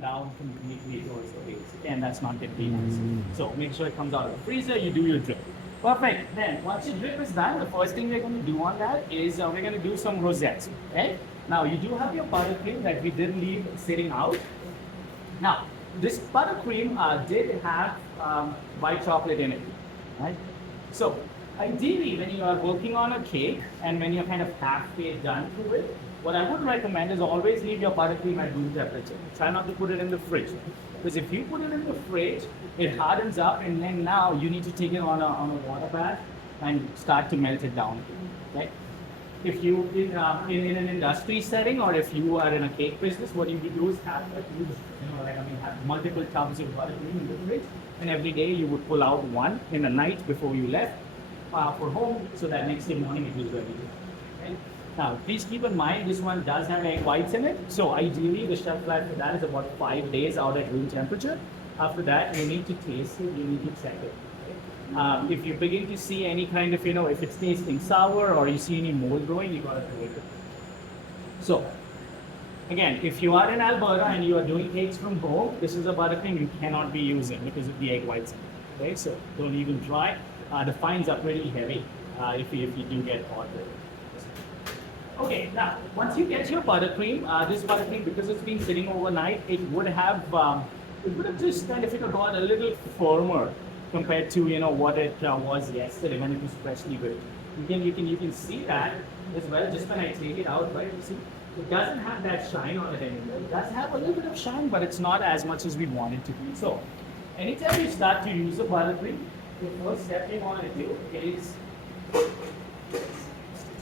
down completely towards the base. Again, that's not going to be nice. So make sure it comes out of the freezer, you do your drip. Perfect. Then once your drip is done, the first thing we're going to do on that is we're going to do some rosettes. Okay? Now you do have your buttercream that we did leave sitting out. Now, this buttercream did have white chocolate in it, right? So, ideally, when you are working on a cake and when you're kind of halfway done to it, what I would recommend is always leave your buttercream at room temperature. Try not to put it in the fridge. Because if you put it in the fridge, it hardens up and then now you need to take it on a water bath and start to melt it down. Okay? If you in an industry setting or if you are in a cake business, what you would do is have a huge, have multiple tubs of buttercream in the fridge, and every day you would pull out one in the night before you left for home, so that next day morning it was ready. Okay? Now, please keep in mind this one does have egg whites in it, so ideally the shelf life for that is about 5 days out at room temperature. After that, you need to taste it, you need to check it. If you begin to see any kind of, if it's tasting sour or you see any mold growing, you gotta throw it. So, again, if you are in Alberta and you are doing cakes from home, this is a buttercream you cannot be using because of the egg whites. Okay, so don't even try. The fines are pretty heavy if you do get caught with it. Okay, now once you get your buttercream, this buttercream, because it's been sitting overnight, it would have just kind of got a little firmer compared to what it was yesterday when it was freshly whipped. You can see that as well just when I take it out, right? You see, it doesn't have that shine on it anymore. It does have a little bit of shine, but it's not as much as we want it to be. So, anytime you start to use the buttercream, the first step you want to do is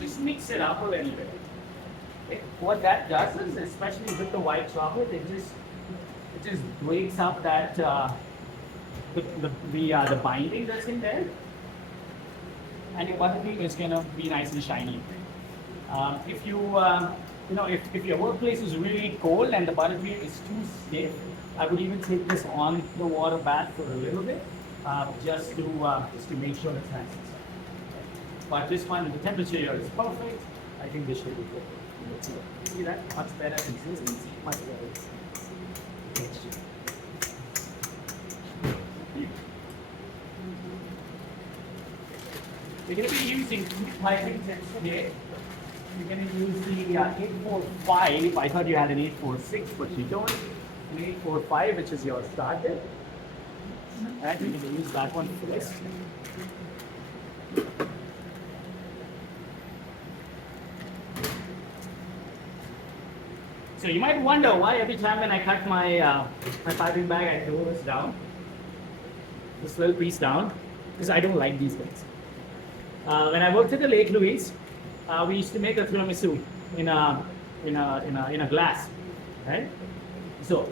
just mix it up a little bit. Okay? What that does is, especially with the white chocolate, it just breaks up that the binding that's in there, and your buttercream is gonna be nice and shiny. If your workplace is really cold and the buttercream is too stiff, I would even take this on the water bath for a little bit, just to make sure it's nice and soft. But this one, the temperature here is perfect. I think this should be good. See that? Much better consistency, much better texture. We're going to be using two piping tips today. We're going to use the 845. I thought you had an 846, but you don't. An 845, which is your start tip. Alright, we're going to use that one first. So you might wonder why every time when I cut my piping bag, I throw this down, this little piece down, because I don't like these things. When I worked at the Lake Louise, we used to make a tiramisu in a glass, right? So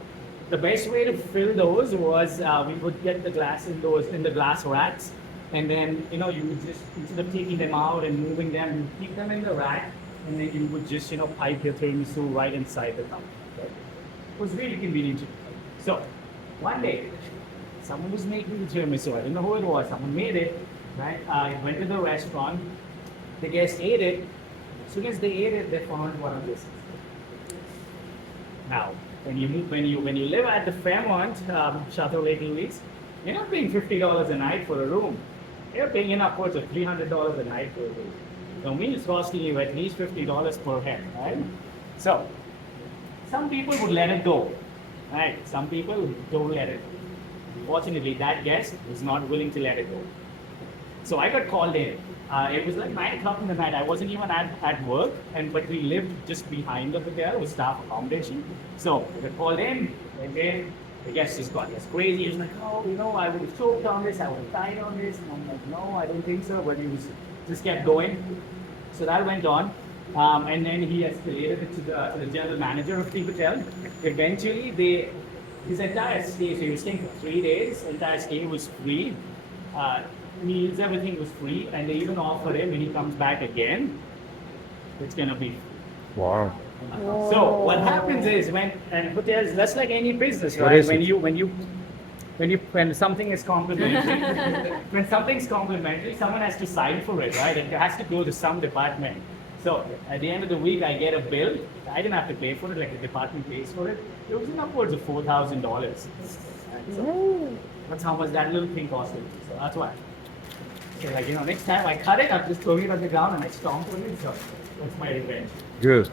the best way to fill those was we would get the glass in the glass racks, and then you would just, instead of taking them out and moving them, you keep them in the rack, and then you would just pipe your tiramisu right inside the cup. Right? It was really convenient. So one day, someone was making the tiramisu. I didn't know who it was. Someone made it. Right? I went to the restaurant. The guests ate it. As soon as they ate it, they found one of this. Now, when you live at the Fairmont Chateau Lake Louise, you're not paying $50 a night for a room. You're paying upwards of $300 a night for a room. So meals costing you at least $50 per head, right? So, some people would let it go, right? Some people don't let it go. Fortunately, that guest was not willing to let it go. So I got called in. It was like 9 o'clock in the night. I wasn't even at work, but we lived just behind the hotel with staff accommodation. So I got called in, and then the guest just got this crazy. He was like, oh, I would have choked on this, I would have died on this. And I'm like, no, I don't think so. But he just kept going. So that went on. And then he escalated it to the general manager of the hotel. Eventually, his entire stay, so he was staying for 3 days, entire stay was free. Meals, everything was free, and they even offered him when he comes back again, it's gonna be free. Wow. So what happens is when hotels, that's like any business, right? When something is complimentary, when something's complimentary, someone has to sign for it, right? It has to go to some department. So at the end of the week, I get a bill. I didn't have to pay for it; like the department pays for it. It was in upwards of $4,000. So that's how much that little thing costed. So that's why. So like next time I cut it, I'm just throwing it on the ground and I stomp on it. So that's my revenge. Good.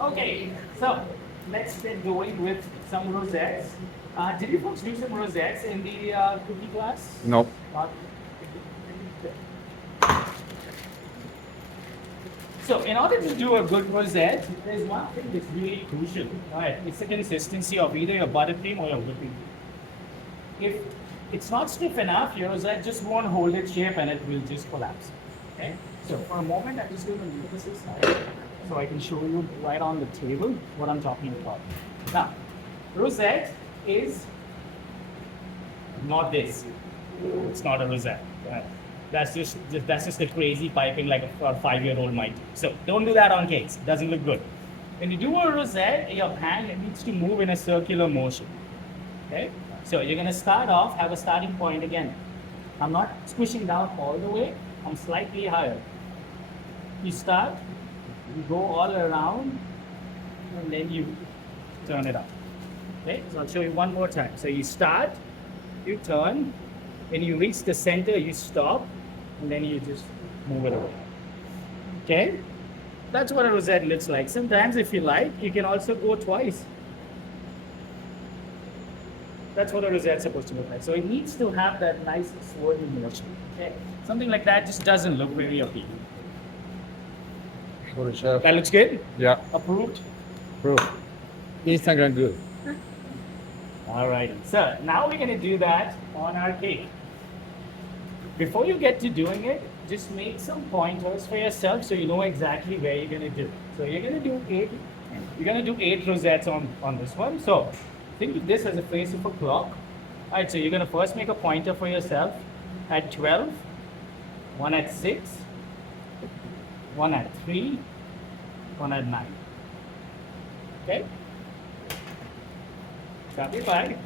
Okay, so let's get going with some rosettes. Did you folks do some rosettes in the cookie class? Nope. Not- So in order to do a good rosette, there's one thing that's really crucial. Right? It's the consistency of either your buttercream or your whipping cream. If it's not stiff enough, your rosette just won't hold its shape and it will just collapse. Okay? So for a moment, I'm just going to move this aside so I can show you right on the table what I'm talking about. Now, rosette is not this. It's not a rosette. Right? That's just a crazy piping like a 5-year-old might do. So don't do that on cakes. It doesn't look good. When you do a rosette, your hand needs to move in a circular motion. Okay? So you're gonna start off, have a starting point again. I'm not squishing down all the way, I'm slightly higher. You start, you go all around, and then you turn it up. Okay? So I'll show you one more time. So you start, you turn, when you reach the center, you stop, and then you just move it away. Okay? That's what a rosette looks like. Sometimes, if you like, you can also go twice. That's what a rosette's supposed to look like. So it needs to have that nice swirling motion. Okay? Something like that just doesn't look very appealing. Sorry, chef. That looks good? Yeah. Approved? Bro. Instagram good. Alright. So now we're going to do that on our cake. Before you get to doing it, just make some pointers for yourself so you know exactly where you're going to do. So you're going to do 8. You're going to do 8 rosettes on this one. So think of this as a face of a clock. Alright, so you're going to first make a pointer for yourself at 12, one at 6, one at 3, one at 9. Okay? Grab your bag.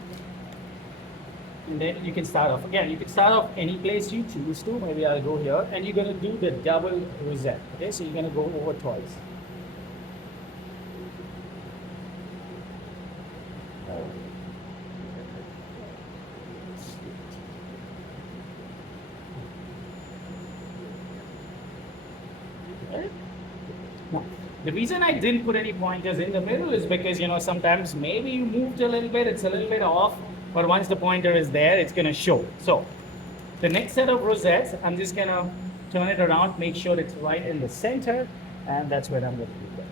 And then you can start off. Again, you can start off any place you choose to. Maybe I'll go here. And you're going to do the double rosette. Okay, so you're going to go over twice. Okay. Now, the reason I didn't put any pointers in the middle is because, sometimes maybe you moved a little bit, it's a little bit off. But once the pointer is there, it's going to show. So the next set of rosettes, I'm just going to turn it around, make sure it's right in the center, and that's where I'm going to do that.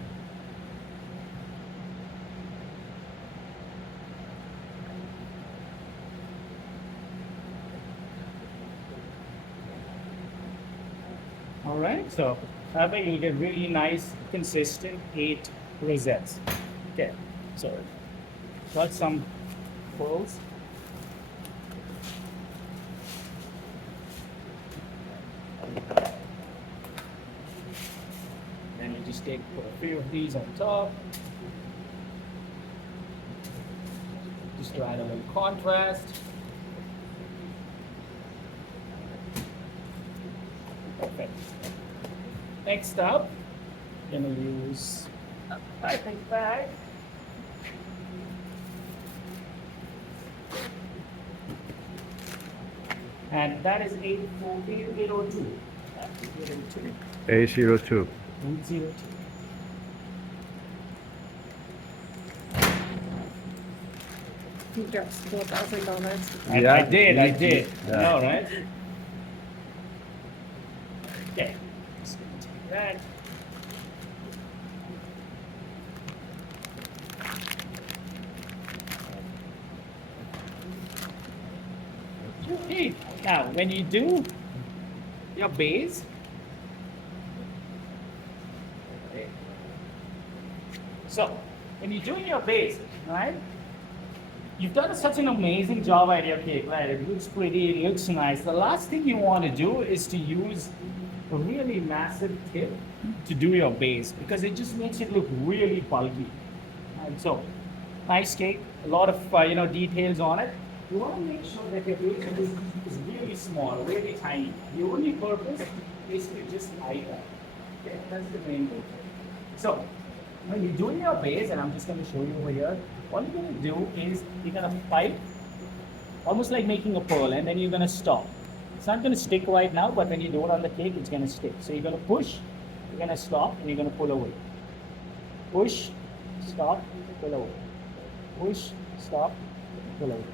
All right, so that way you'll get really nice, consistent 8 rosettes. Okay, so got some pearls. Then you just put a few of these on top. Just to add a little contrast. Perfect. Next up, I'm gonna use a piping bag. And that is 802. 802. 802. You dropped $4,000. Yeah. I did. Yeah. I know, right? Okay. Just gonna take that. Okay. Now, when you do your base, so when you're doing your base, right? You've done such an amazing job at your cake, right? It looks pretty, it looks nice. The last thing you want to do is to use a really massive tip to do your base because it just makes it look really bulky. And so, nice cake, a lot of details on it. You want to make sure that your base is really small, really tiny. The only purpose is to just hide that. Okay, that's the main goal. So, when you're doing your base, and I'm just going to show you over here, all you're going to do is you're going to pipe, almost like making a pearl, and then you're going to stop. It's not going to stick right now, but when you do it on the cake, it's going to stick. So you're going to push, you're going to stop, and you're going to pull away. Push, stop, pull away. Push, stop, pull away.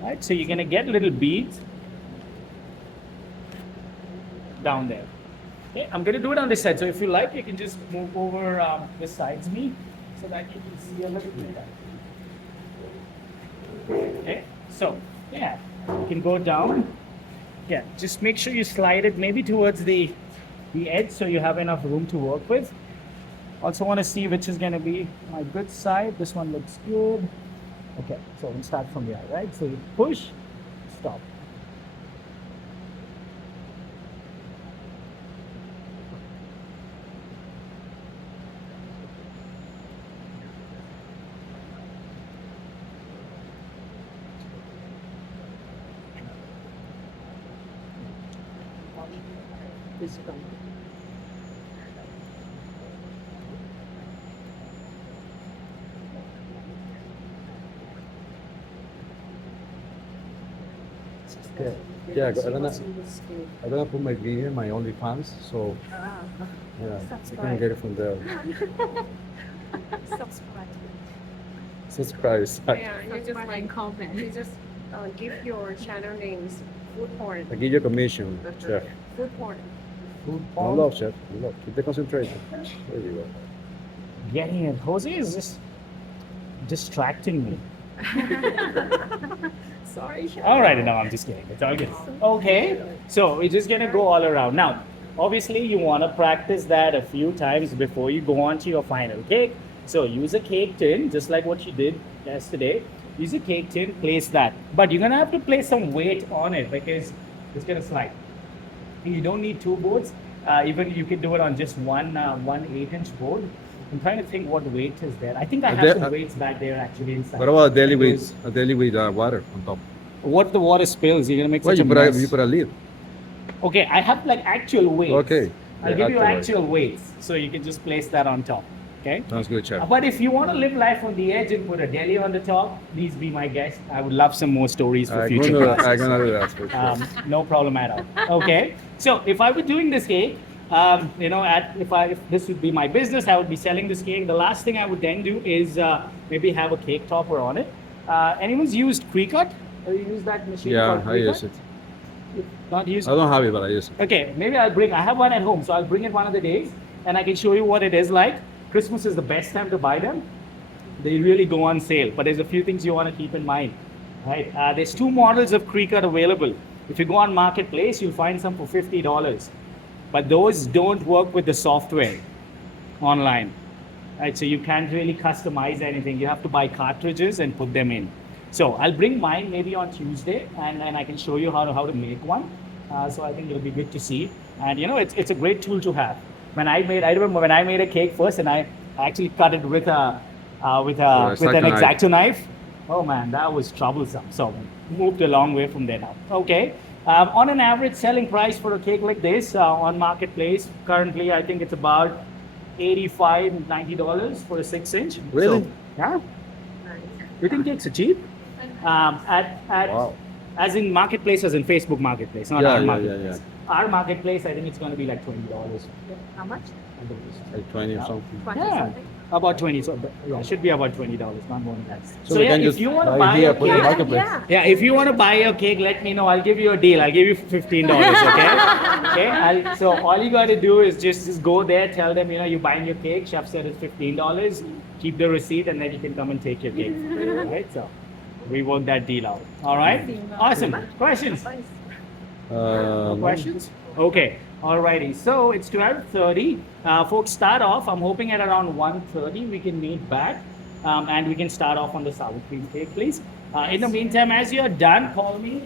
Right? So you're going to get little beads down there. Okay, I'm going to do it on this side. So if you like, you can just move over besides me so that you can see a little bit. Okay, so yeah, you can go down. Yeah, just make sure you slide it maybe towards the edge so you have enough room to work with. Also want to see which is going to be my good side. This one looks good. Okay, so we'll start from here, right? So you push, stop. This one. Yeah, I'm gonna put my video, my OnlyFans, so yeah, you can get it from there. Subscribe. Subscribe. Yeah, you just like comment. You just give your channel names. Food porn. I give you a commission, chef. Food porn. No love, chef. No love. Keep the concentration. There you go. Getting it. Jose is just distracting me. Sorry. All right, no, I'm just kidding. It's all good. Okay, so we're just gonna go all around. Now, obviously, you wanna practice that a few times before you go on to your final cake. So use a cake tin, just like what you did yesterday. Use a cake tin, place that. But you're gonna have to place some weight on it because it's gonna slide. You don't need two boards. Even you can do it on just one 8-inch board. I'm trying to think what weight is there. I think I have some weights back there actually inside. What about a deli with water on top? What if the water spills? You're gonna make Well, such a mess. you put a lid. Okay, I have like actual weights. Okay. I'll Yeah, give you actual actual weights, so you can just place that on top. Okay. Sounds good, chef. But if you want to live life on the edge and put a deli on the top, please be my guest. I would love some more stories for future. I'm gonna do that for sure. No problem at all. Okay. So if I were doing this cake, if this would be my business, I would be selling this cake. The last thing I would then do is maybe have a cake topper on it. Anyone's used Cricut? Or you use that machine? Yeah, called I Cricut? use it. Not used. I don't have it, but I use it. Okay, maybe I have one at home, so I'll bring it one of the days and I can show you what it is like. Christmas is the best time to buy them. They really go on sale, but there's a few things you want to keep in mind. Right? There's two models of Cricut available. If you go on Marketplace, you'll find some for $50. But those don't work with the software online. Right? So you can't really customize anything. You have to buy cartridges and put them in. So I'll bring mine maybe on Tuesday and I can show you how to make one. So I think it'll be good to see. And it's a great tool to have. I remember when I made a cake first and I actually cut it with an X-Acto knife. Oh man, that was troublesome. So moved a long way from there now. Okay. On an average selling price for a cake like this on Marketplace, currently I think it's about $85, $90 for a 6-inch. Really? So, yeah. You think cakes are cheap? Wow. As in Marketplace, as in Facebook Marketplace, not Yeah, our yeah, Marketplace. Our Marketplace, I think it's going to be like $20. How much? Like 20 or something. 20 Yeah, something. about 20. So yeah, it should be about $20, not more than that. So we yeah, can if just you want to buy buy here, a put it in cake, Marketplace. Yeah. if you want to buy a cake, let me know. I'll give you a deal. I'll give you $15. Okay. Okay. So all you got to do is just go there, tell them you're buying your cake. Chef said it's $15. Keep the receipt, and then you can come and take your cake. Right. So we work that deal out. All right. Awesome. Questions? No questions? Okay. Alrighty. So it's 12:30. Folks, start off. I'm hoping at around 1:30 we can meet back, and we can start off on the sour cream cake, please. In the meantime, as you're done, call me.